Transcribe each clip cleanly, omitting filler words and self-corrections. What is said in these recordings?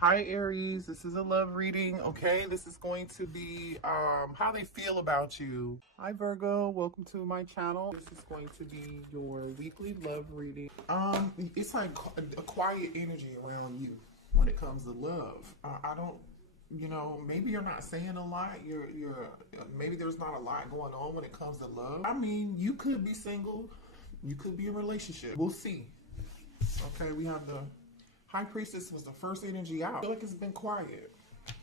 Hi Aries, this is a love reading, okay? This is going to be how they feel about you. Hi Virgo, welcome to my channel. This is going to be your weekly love reading. It's like a quiet energy around you when it comes to love. I don't, maybe you're not saying a lot. Maybe there's not a lot going on when it comes to love. I mean, you could be single, you could be in a relationship. We'll see. Okay, we have the High Priestess was the first energy out. I feel like it's been quiet.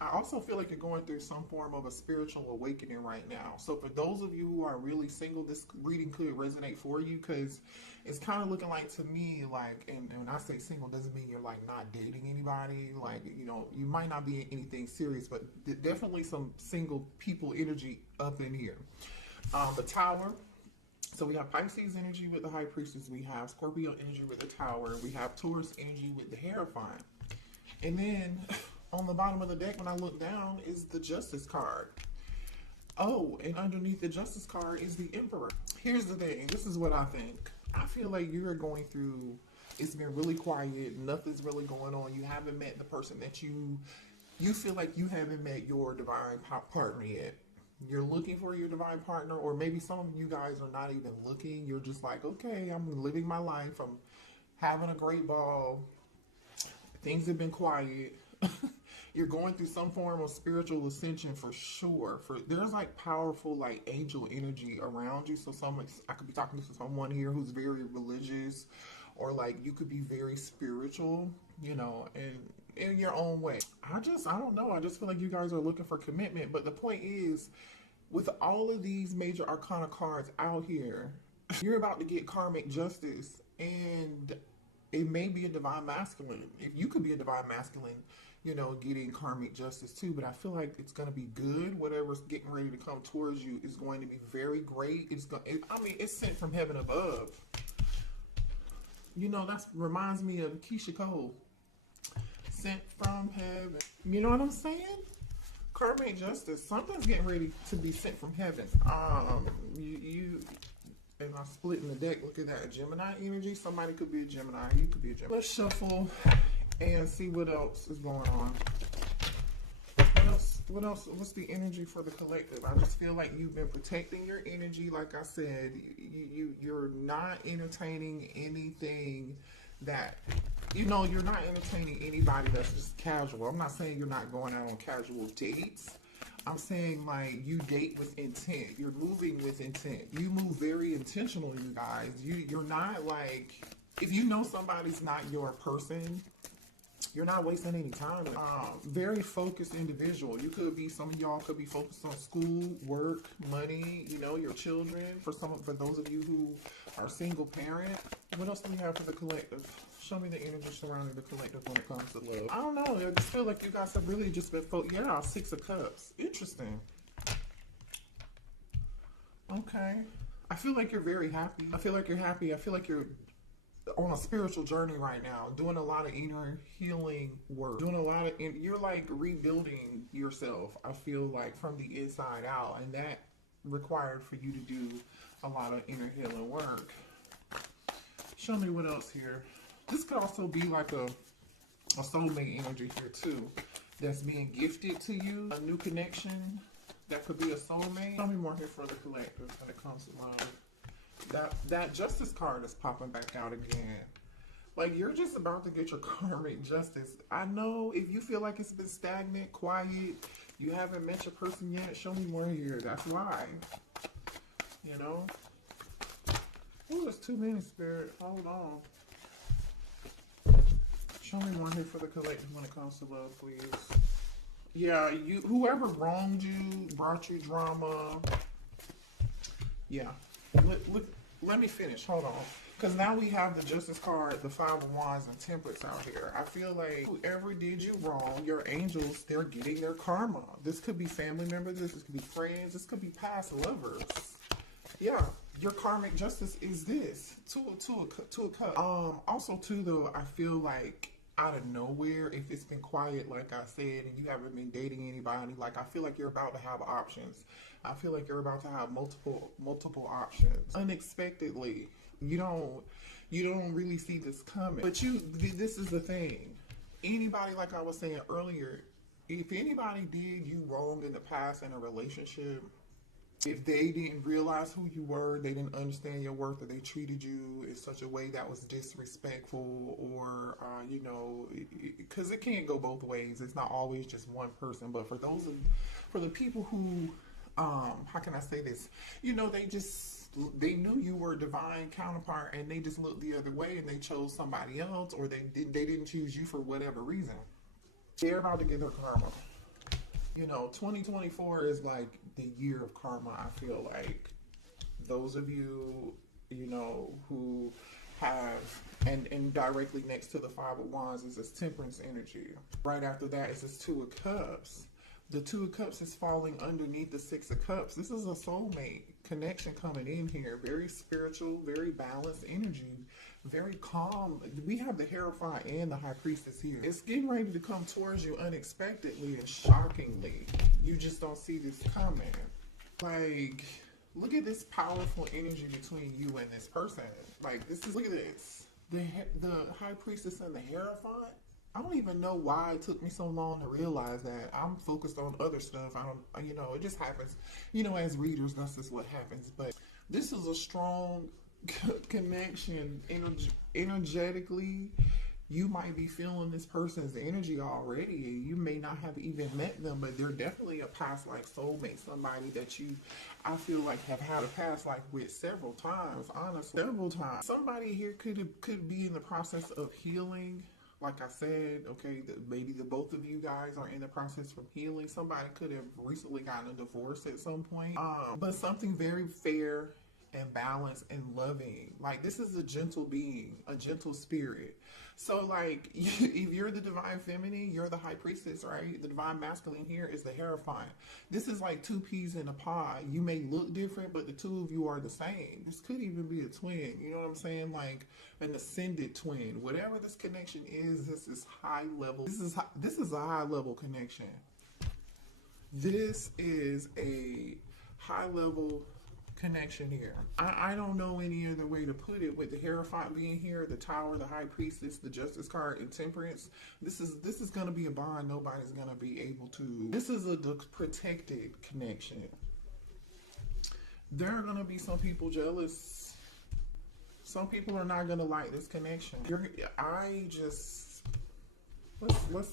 I also feel like you're going through some form of a spiritual awakening right now. So for those of you who are really single, this reading could resonate for you because it's kind of looking like to me, like, and when I say single, doesn't mean you're like not dating anybody. Like, you might not be in anything serious, but definitely some single people energy up in here. The Tower. So we have Pisces energy with the High Priestess, we have Scorpio energy with the Tower, we have Taurus energy with the Hierophant. And then on the bottom of the deck, when I look down, is the Justice card. Oh, and underneath the Justice card is the Emperor. Here's the thing, this is what I think. I feel like you're going through, it's been really quiet, nothing's really going on, you haven't met the person that you feel like you haven't met your divine partner yet. You're looking for your divine partner, or maybe some of you guys are not even looking. You're just like, okay, I'm living my life. I'm having a great ball. Things have been quiet. You're going through some form of spiritual ascension for sure. There's like powerful like angel energy around you. So I could be talking to someone here who's very religious, or like you could be very spiritual, and in your own way. I don't know. I just feel like you guys are looking for commitment. But the point is, with all of these major arcana cards out here, you're about to get karmic justice, and it may be a divine masculine. If you could be a divine masculine, getting karmic justice too. But I feel like it's going to be good. Whatever's getting ready to come towards you is going to be very great. It's sent from heaven above. That reminds me of Keisha Cole. Sent from heaven. You know what I'm saying? Karmic justice. Something's getting ready to be sent from heaven. And I'm splitting the deck. Look at that. Gemini energy. Somebody could be a Gemini. You could be a Gemini. Let's shuffle and see what else is going on. What else? What's the energy for the collective? I just feel like you've been protecting your energy. Like I said, you're not entertaining anything that, you're not entertaining anybody that's just casual. I'm not saying you're not going out on casual dates. I'm saying like you date with intent. You're moving with intent. You move very intentional, you guys. You're not like, if you know somebody's not your person, you're not wasting any time. Very focused individual. You could be, some of y'all could be focused on school, work, money, your children. For those of you who are single parent. What else do we have for the collective? Show me the energy surrounding the collective when it comes to love. I don't know. I just feel like you guys have really just been focused. Yeah, Six of Cups. Interesting. Okay. I feel like you're very happy. I feel like you're happy. I feel like you're on a spiritual journey right now, doing a lot of inner healing work, you're like rebuilding yourself, I feel like, from the inside out, and that required for you to do a lot of inner healing work. Show me what else here. This could also be like a soulmate energy here too, that's being gifted to you, a new connection that could be a soulmate. Show me more here for the collective when it comes to love. That Justice card is popping back out again. Like, you're just about to get your karmic justice. I know if you feel like it's been stagnant, quiet, you haven't met your person yet, show me more here. That's why. Oh, there's too many, Spirit. Hold on. Show me more here for the collective when it comes to love, please. Yeah, whoever wronged you, brought you drama. Yeah. Let me finish. Hold on. Because now we have the Justice card, the Five of Wands, and Temperance out here. I feel like whoever did you wrong, your angels, they're getting their karma. This could be family members. This could be friends. This could be past lovers. Yeah. Your karmic justice is this. Two of Cups. Also, too, though, I feel like out of nowhere, if it's been quiet, like I said, and you haven't been dating anybody, like, I feel like you're about to have options. I feel like you're about to have multiple options. Unexpectedly. You don't really see this coming. But this is the thing. Anybody, like I was saying earlier, if anybody did you wrong in the past in a relationship, if they didn't realize who you were, they didn't understand your worth, or they treated you in such a way that was disrespectful, or because it can't go both ways. It's not always just one person. But for the people who, how can I say this? They knew you were a divine counterpart, and they just looked the other way, and they chose somebody else, or they didn't choose you for whatever reason. They're about to get their karma. 2024 is like the year of karma. I feel like those of you, who have, and directly next to the Five of Wands is this Temperance energy. Right after that is this Two of Cups. The Two of Cups is falling underneath the Six of Cups. This is a soulmate connection coming in here. Very spiritual, very balanced energy, very calm. We have the Hierophant and the High Priestess here. It's getting ready to come towards you unexpectedly and shockingly. You just don't see this coming. Like, look at this powerful energy between you and this person. Like, look at this. The High Priestess and the Hierophant. I don't even know why it took me so long to realize that. I'm focused on other stuff. It just happens. As readers, that's just what happens. But this is a strong connection energetically. You might be feeling this person's energy already. You may not have even met them, but they're definitely a past life soulmate. Somebody that I feel like have had a past life with several times, honestly. Several times. Somebody here could be in the process of healing. Like I said, okay, maybe the both of you guys are in the process from healing. Somebody could have recently gotten a divorce at some point. But something very fair and balanced and loving. Like, this is a gentle being, a gentle spirit. So, like, if you're the divine feminine, you're the High Priestess, right? The divine masculine here is the Hierophant. This is like two peas in a pod. You may look different, but the two of you are the same. This could even be a twin. You know what I'm saying? Like an ascended twin. Whatever this connection is, this is high level. This is a high level connection. This is a high level connection here. I don't know any other way to put it, with the Hierophant being here, the Tower, the High Priestess, the Justice card, and Temperance. This is going to be a bond nobody's going to be able to. This is a protected connection. There are going to be some people jealous. Some people are not going to like this connection. Let's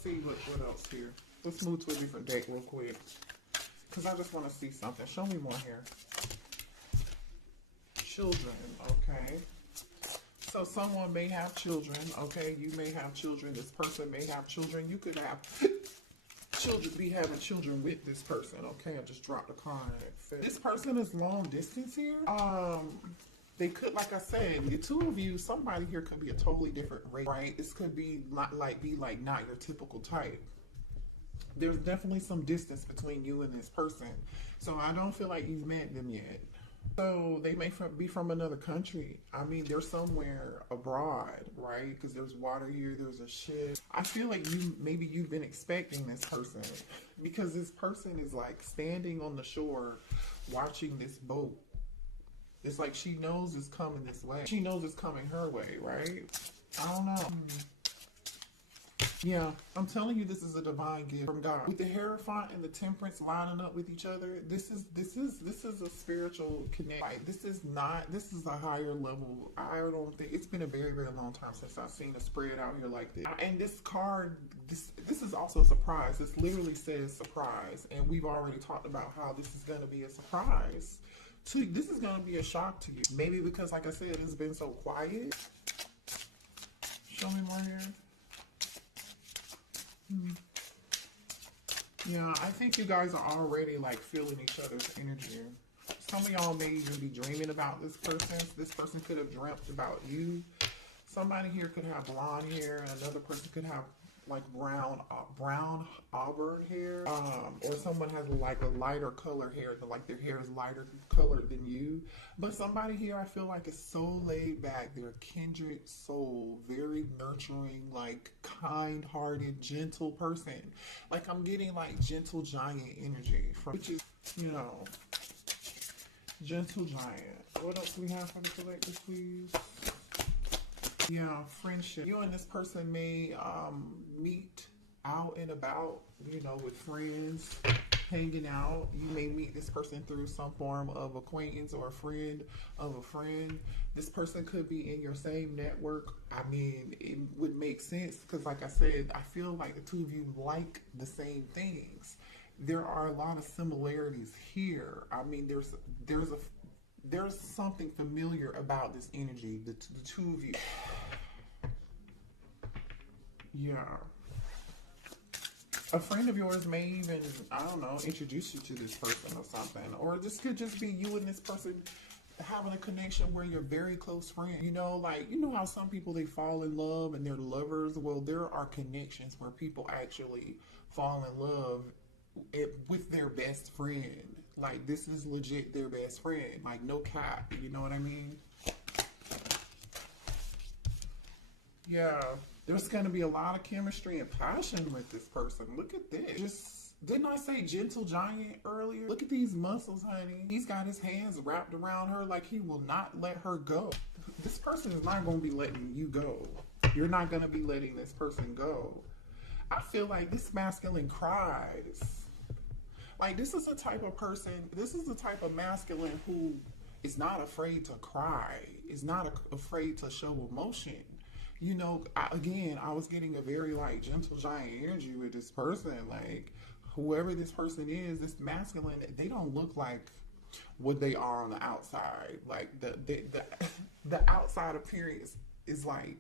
see what else here. Let's move to a different deck real quick, because I just want to see something. Show me more here. Children, okay? So someone may have children, okay? You may have children. This person may have children. You could have children, be having children with this person, okay? I just dropped a card. This person is long distance here. They could, like I said, the two of you, somebody here could be a totally different race, right? This could be not your typical type. There's definitely some distance between you and this person. So I don't feel like you've met them yet. So they may be from another country. I mean, they're somewhere abroad, right? Because there's water here, there's a ship. I feel like maybe you've been expecting this person, because this person is like standing on the shore watching this boat. It's like she knows it's coming this way. She knows it's coming her way, right? I don't know. Yeah, I'm telling you, this is a divine gift from God. With the Hierophant and the Temperance lining up with each other, this is a spiritual connection. Like, this is a higher level. I don't think it's been a very, very long time since I've seen a spread out here like this. And this card, this is also a surprise. This literally says surprise, and we've already talked about how this is going to be a surprise. This is going to be a shock to you. Maybe because, like I said, it's been so quiet. Show me more here. Yeah, I think you guys are already like feeling each other's energy. Some of y'all may even be dreaming about this person. This person could have dreamt about you. Somebody here could have blonde hair, and another person could have like brown auburn hair, or someone has like a lighter color hair, like their hair is lighter colored than you. But somebody here, I feel like, is so laid back. They're a kindred soul, very nurturing, like kind-hearted, gentle person. Like, I'm getting like gentle giant energy from, which is, gentle giant. What else do we have for the collectors, please? Yeah, friendship. You and this person may meet out and about, you know, with friends, hanging out. You may meet this person through some form of acquaintance or a friend of a friend. This person could be in your same network. I mean, it would make sense because, like I said, I feel like the two of you like the same things. There are a lot of similarities here. I mean, there's something familiar about this energy. The two of you. Yeah. A friend of yours may even, I don't know, introduce you to this person or something. Or this could just be you and this person having a connection where you're very close friends. You know, like, you know how some people, they fall in love and they're lovers? Well, there are connections where people actually fall in love with their best friend. Like, this is legit their best friend. Like, no cap. You know what I mean? Yeah. There's going to be a lot of chemistry and passion with this person. Look at this. Just, didn't I say gentle giant earlier? Look at these muscles, honey. He's got his hands wrapped around her like he will not let her go. This person is not going to be letting you go. You're not going to be letting this person go. I feel like this masculine cries. Like, this is the type of person, this is the type of masculine who is not afraid to cry, is not afraid to show emotion. You know, I was getting a very, like, gentle giant energy with this person. Like, whoever this person is, this masculine, they don't look like what they are on the outside. Like, the outside appearance is like,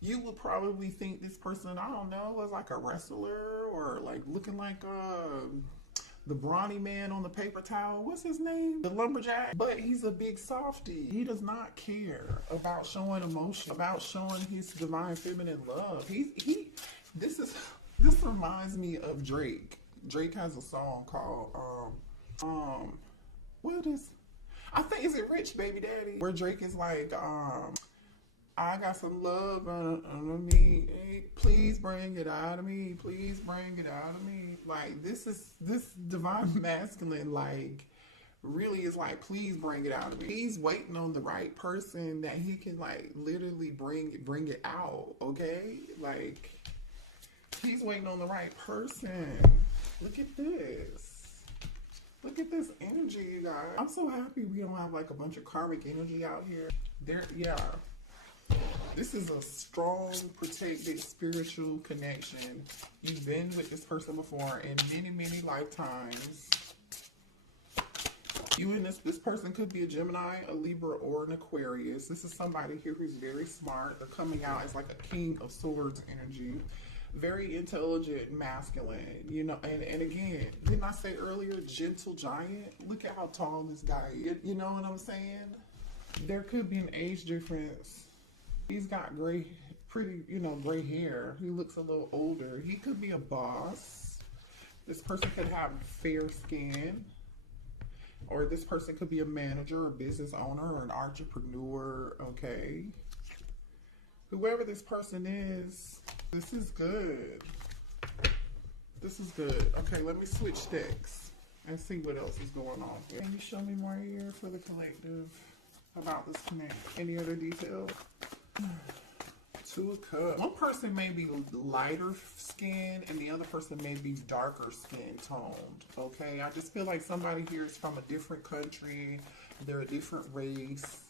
you would probably think this person, I don't know, was like a wrestler or like looking like the brawny man on the paper towel. What's his name? The lumberjack. But he's a big softie. He does not care about showing emotion, about showing his divine feminine love. This reminds me of Drake. Drake has a song called what is, I think, is it Rich Baby Daddy? Where Drake is like, I got some love on me. Hey, please bring it out of me. Please bring it out of me. Like, this divine masculine, like, really is like, please bring it out of me. He's waiting on the right person that he can, like, literally bring it out, okay? Like, he's waiting on the right person. Look at this. Look at this energy, you guys. I'm so happy we don't have, like, a bunch of karmic energy out here. Yeah. This is a strong, protected, spiritual connection. You've been with this person before in many, many lifetimes. You and this person could be a Gemini, a Libra, or an Aquarius. This is somebody here who's very smart. They're coming out as like a King of Swords energy. Very intelligent, masculine, you know, and again, didn't I say earlier, gentle giant? Look at how tall this guy is. You know what I'm saying? There could be an age difference. He's got gray hair. He looks a little older. He could be a boss. This person could have fair skin. Or this person could be a manager, a business owner, or an entrepreneur, okay? Whoever this person is, this is good. This is good. Okay, let me switch decks and see what else is going on here. Can you show me more here for the collective about this connect? Any other details? Two of Cups. One person may be lighter skin and the other person may be darker skin toned. Okay, I just feel like somebody here is from a different country. They're a different race.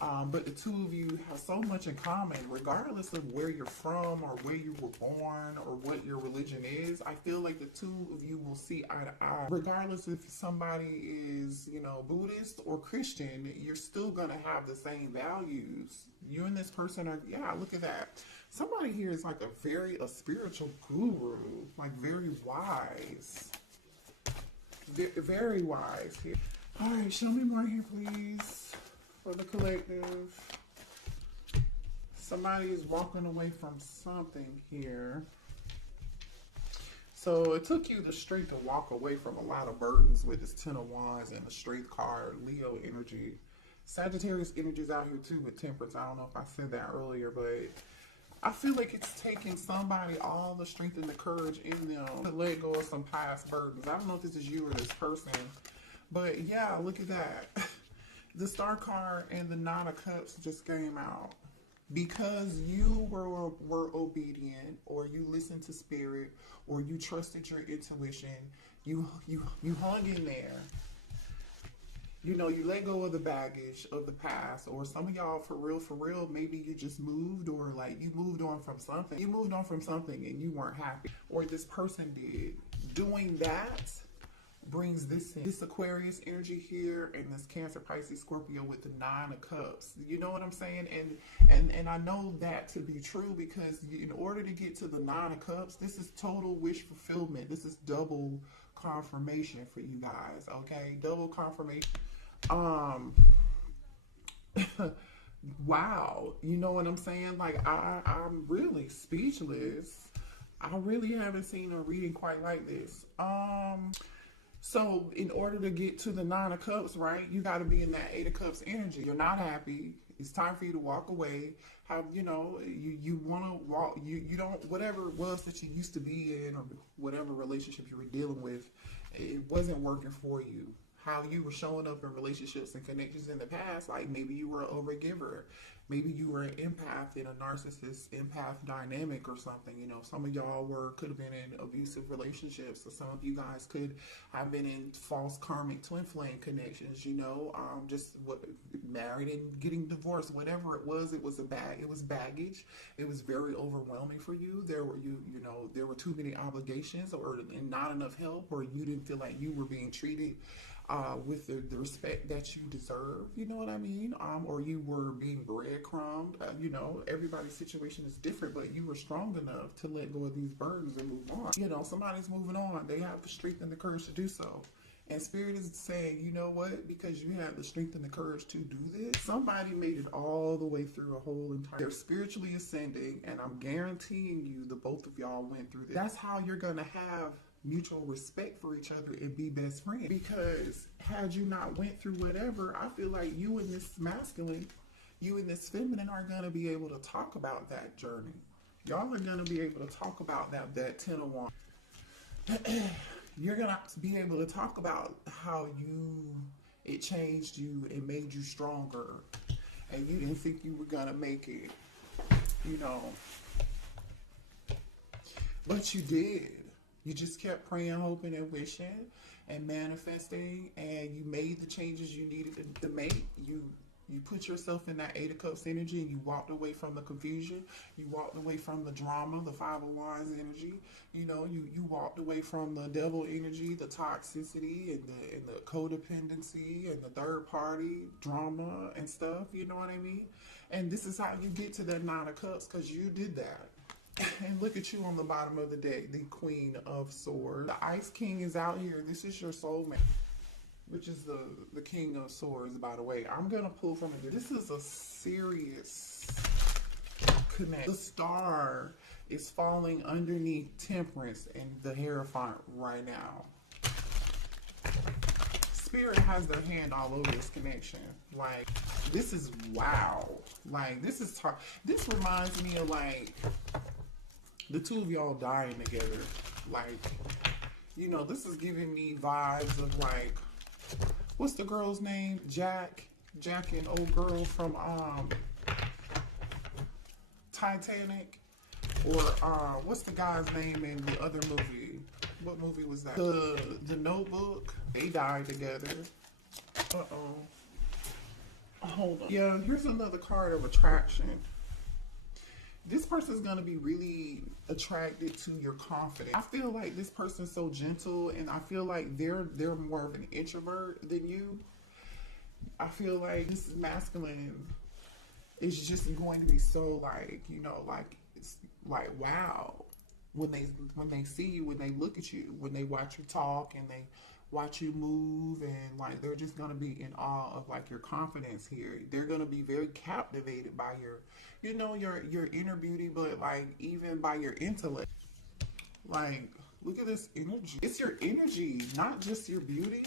But the two of you have so much in common, regardless of where you're from or where you were born or what your religion is. I feel like the two of you will see eye to eye. Regardless if somebody is, you know, Buddhist or Christian, you're still going to have the same values. You and this person are, yeah, look at that. Somebody here is like a spiritual guru, like very wise. Very wise here. All right, show me more here, please. For the collective. Somebody is walking away from something here. So it took you the strength to walk away from a lot of burdens with this Ten of Wands and the Strength card, Leo energy. Sagittarius energy is out here too with Temperance. I don't know if I said that earlier, but I feel like it's taking somebody all the strength and the courage in them to let go of some past burdens. I don't know if this is you or this person, but yeah, look at that. The Star card and the Nine of Cups just came out. because you were obedient, or you listened to spirit, or you trusted your intuition, you hung in there. You know, you let go of the baggage of the past, or some of y'all for real, maybe you just moved, or like you moved on from something. You moved on from something and you weren't happy, or this person did. Doing that brings this in. This Aquarius energy here, and this Cancer, Pisces, Scorpio with the Nine of Cups. You know what I'm saying? And I know that to be true, because in order to get to the Nine of Cups, this is total wish fulfillment. This is double confirmation for you guys, okay? Double confirmation. Wow, you know what I'm saying? Like, I'm really speechless. I really haven't seen a reading quite like this. So in order to get to the Nine of Cups, right, you got to be in that Eight of Cups energy. You're not happy. It's time for you to walk away. How, you know, you want to walk, you don't, whatever it was that you used to be in, or whatever relationship you were dealing with, it wasn't working for you. How you were showing up in relationships and connections in the past, like maybe you were an overgiver, maybe you were an empath in a narcissist empath dynamic or something. You know, some of y'all could have been in abusive relationships, or some of you guys could have been in false karmic twin flame connections. You know, just married and getting divorced, whatever it was baggage. It was very overwhelming for you. There were too many obligations, or not enough help, or you didn't feel like you were being treated with the respect that you deserve, you know what I mean? Or you were being breadcrumbed. You know, everybody's situation is different, but you were strong enough to let go of these burdens and move on. You know, somebody's moving on. They have the strength and the courage to do so. And Spirit is saying, you know what? Because you have the strength and the courage to do this, somebody made it all the way through a whole entire... They're spiritually ascending, and I'm guaranteeing you the both of y'all went through this. That's how you're going to have mutual respect for each other and be best friends. Because had you not went through whatever, I feel like you and this masculine, you and this feminine are going to be able to talk about that journey. Y'all are going to be able to talk about that 10 of Wands. You're going to be able to talk about how it changed you and made you stronger, and you didn't think you were going to make it, you know, but you did. You just kept praying, hoping, and wishing, and manifesting, and you made the changes you needed to make. You put yourself in that Eight of Cups energy, and you walked away from the confusion. You walked away from the drama, the Five of Wands energy. You know, you walked away from the devil energy, the toxicity, and the codependency, and the third party drama and stuff. You know what I mean? And this is how you get to that Nine of Cups, because you did that. And look at you on the bottom of the deck, the Queen of Swords. The Ice King is out here. This is your soulmate, which is the King of Swords, by the way. I'm going to pull from it. This is a serious connect. The star is falling underneath Temperance and the Hierophant right now. Spirit has their hand all over this connection. Like, this is wow. Like, this reminds me of, like, the two of y'all dying together. Like, you know, this is giving me vibes of, like, what's the girl's name? Jack and old girl from Titanic, or what's the guy's name in the other movie? What movie was that? The Notebook. They died together. Hold on. Yeah, here's another card of attraction. This person's going to be really attracted to your confidence. I feel like this person's so gentle, and I feel like they're more of an introvert than you. I feel like this masculine is just going to be so, like, you know, like, it's like, wow. When they see you, when they look at you, when they watch you talk and they watch you move, and like, they're just gonna be in awe of, like, your confidence here. They're gonna be very captivated by your, you know, your inner beauty, but like even by your intellect. Like, look at this energy. It's your energy, not just your beauty.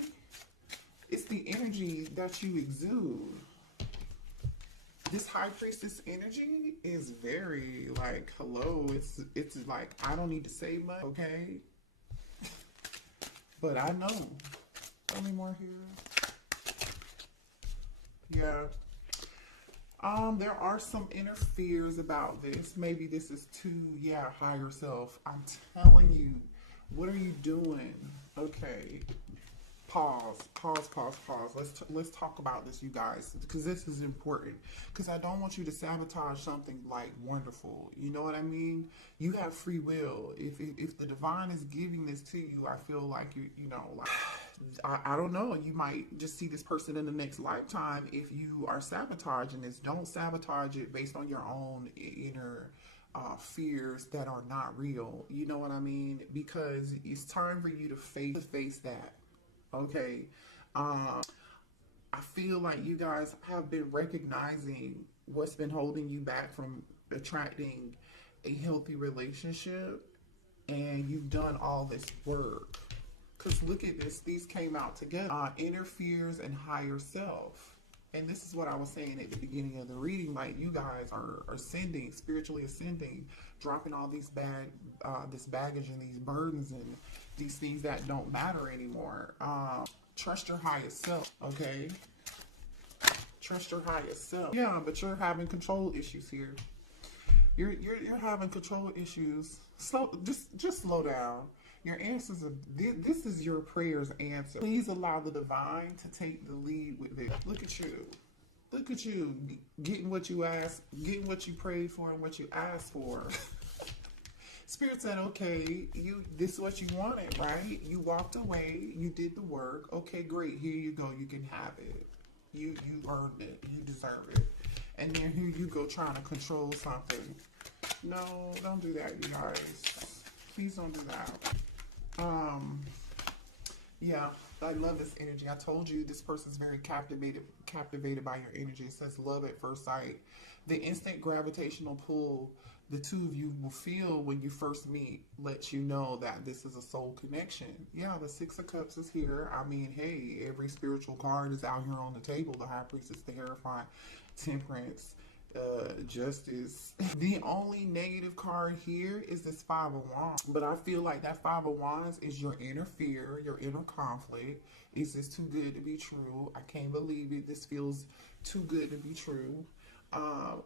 It's the energy that you exude. This High Priestess energy is very, like, hello. It's like, I don't need to say much, okay? But I know. Tell me more here. Yeah. There are some inner fears about this. Maybe this is too, yeah, higher self. I'm telling you, what are you doing? Okay. Pause, pause, pause, pause. Let's talk about this, you guys, because this is important. Because I don't want you to sabotage something like wonderful. You know what I mean? You have free will. If the divine is giving this to you, I feel like you know, like I don't know. You might just see this person in the next lifetime if you are sabotaging this. Don't sabotage it based on your own inner fears that are not real. You know what I mean? Because it's time for you to face that. Okay. I feel like you guys have been recognizing what's been holding you back from attracting a healthy relationship, and you've done all this work. Because look at this, these came out together. Inner fears and higher self. And this is what I was saying at the beginning of the reading. Like, you guys are ascending, spiritually ascending, dropping all these this baggage and these burdens and these things that don't matter anymore. Trust your highest self, okay? Trust your highest self. Yeah, but you're having control issues here. You're having control issues. Just slow down. Your answers are, this is your prayer's answer. Please allow the divine to take the lead with it. Look at you. Look at you getting what you asked, getting what you prayed for and what you asked for. Spirit said, okay, this is what you wanted, right? You walked away, you did the work. Okay, great. Here you go. You can have it. You earned it. You deserve it. And then here you go trying to control something. No, don't do that, you guys. Please don't do that. Yeah, I love this energy. I told you this person's very captivated by your energy. It says love at first sight. The instant gravitational pull the two of you will feel when you first meet lets you know that this is a soul connection. Yeah, the Six of Cups is here. I mean, hey, every spiritual card is out here on the table. The High Priestess, the Hierophant, Temperance, Justice. The only negative card here is this Five of Wands. But I feel like that Five of Wands is your inner fear, your inner conflict. Is this too good to be true? I can't believe it. This feels too good to be true.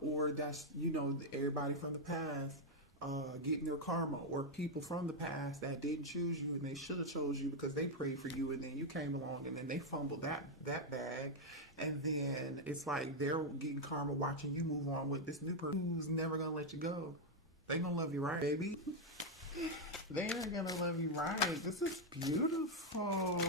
Or that's, you know, everybody from the past getting their karma, or people from the past that didn't choose you and they should have chose you because they prayed for you and then you came along and then they fumbled that bag, and then it's like they're getting karma watching you move on with this new person who's never gonna let you go. They gonna love you right, baby. They are gonna love you right. This is beautiful.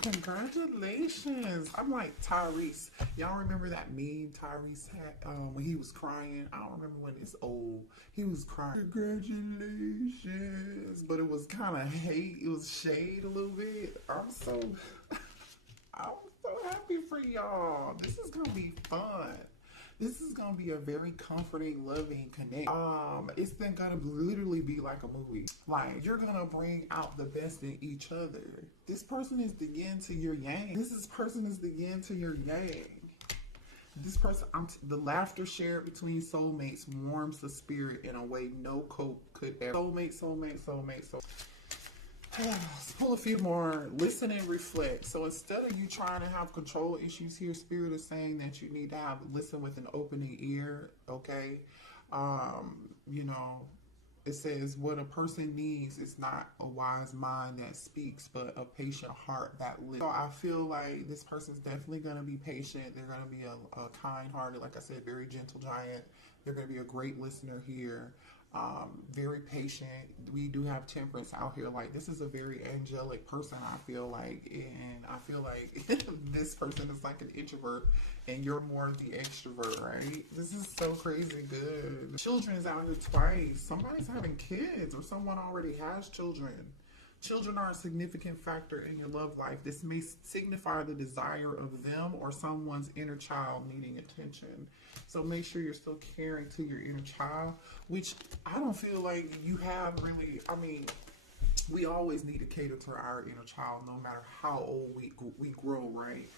Congratulations. I'm like Tyrese. Y'all remember that meme Tyrese had when he was crying? I don't remember when it's old. He was crying. Congratulations. But it was kind of hate. It was shade a little bit. I'm so happy for y'all. This is going to be fun. This is going to be a very comforting, loving connection. It's then going to literally be like a movie. Like, you're going to bring out the best in each other. This person is the yin to your yang. This person is the yin to your yang. This person, the laughter shared between soulmates warms the spirit in a way no cope could ever. Soulmate. Let's pull a few more. Listen and reflect. So instead of you trying to have control issues here, Spirit is saying that you need to listen with an opening ear, okay? You know, it says what a person needs is not a wise mind that speaks, but a patient heart that lives. So I feel like this person's definitely going to be patient. They're going to be a kind-hearted, like I said, very gentle giant. They're going to be a great listener here. Very patient. We do have Temperance out here. Like, this is a very angelic person, I feel like, and I feel like this person is like an introvert and you're more the extrovert, right? This is so crazy good. Children is out here twice. Somebody's having kids, or someone already has children. Children are a significant factor in your love life. This may signify the desire of them or someone's inner child needing attention. So make sure you're still caring to your inner child, which I don't feel like you have really. I mean, we always need to cater to our inner child no matter how old we grow, right?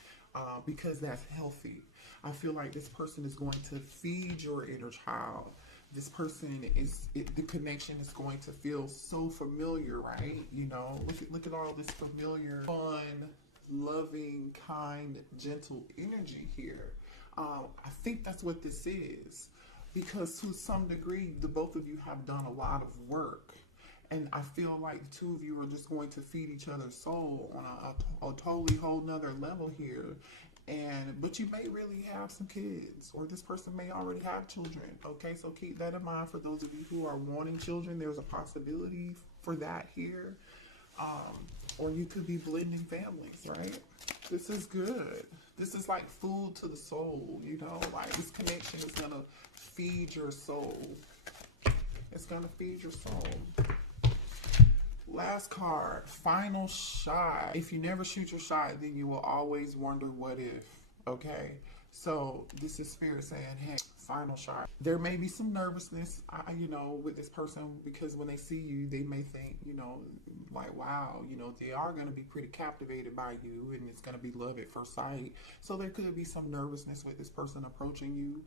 Because that's healthy. I feel like this person is going to feed your inner child. This person the connection is going to feel so familiar, right? You know, look at all this familiar, fun, loving, kind, gentle energy here. I think that's what this is, because to some degree, the both of you have done a lot of work. And I feel like the two of you are just going to feed each other's soul on a totally whole nother level here. But you may really have some kids, or this person may already have children. Okay, so keep that in mind for those of you who are wanting children. There's a possibility for that here. Or you could be blending families, right? This is good. This is like food to the soul, you know? Like, this connection is going to feed your soul. It's going to feed your soul. Last card, final shot. If you never shoot your shot, then you will always wonder what if, okay? So this is Spirit saying, hey, final shot. There may be some nervousness, you know, with this person, because when they see you, they may think, you know, like, wow, you know, they are going to be pretty captivated by you, and it's going to be love at first sight. So there could be some nervousness with this person approaching you.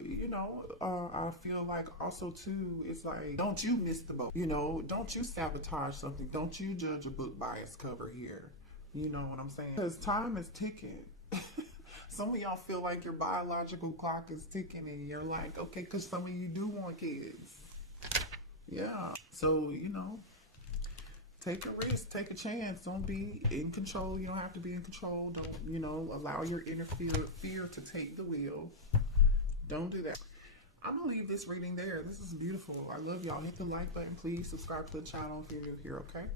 You know, I feel like also too, it's like, don't you miss the boat, you know, don't you sabotage something, don't you judge a book by its cover here, you know what I'm saying? Because time is ticking. Some of y'all feel like your biological clock is ticking, and you're like, okay, because some of you do want kids. Yeah, so, you know, take a risk, take a chance. Don't be in control. You don't have to be in control. Don't, you know, allow your inner fear to take the wheel. Don't do that. I'm going to leave this reading there. This is beautiful. I love y'all. Hit the like button. Please subscribe to the channel if you're new here, okay?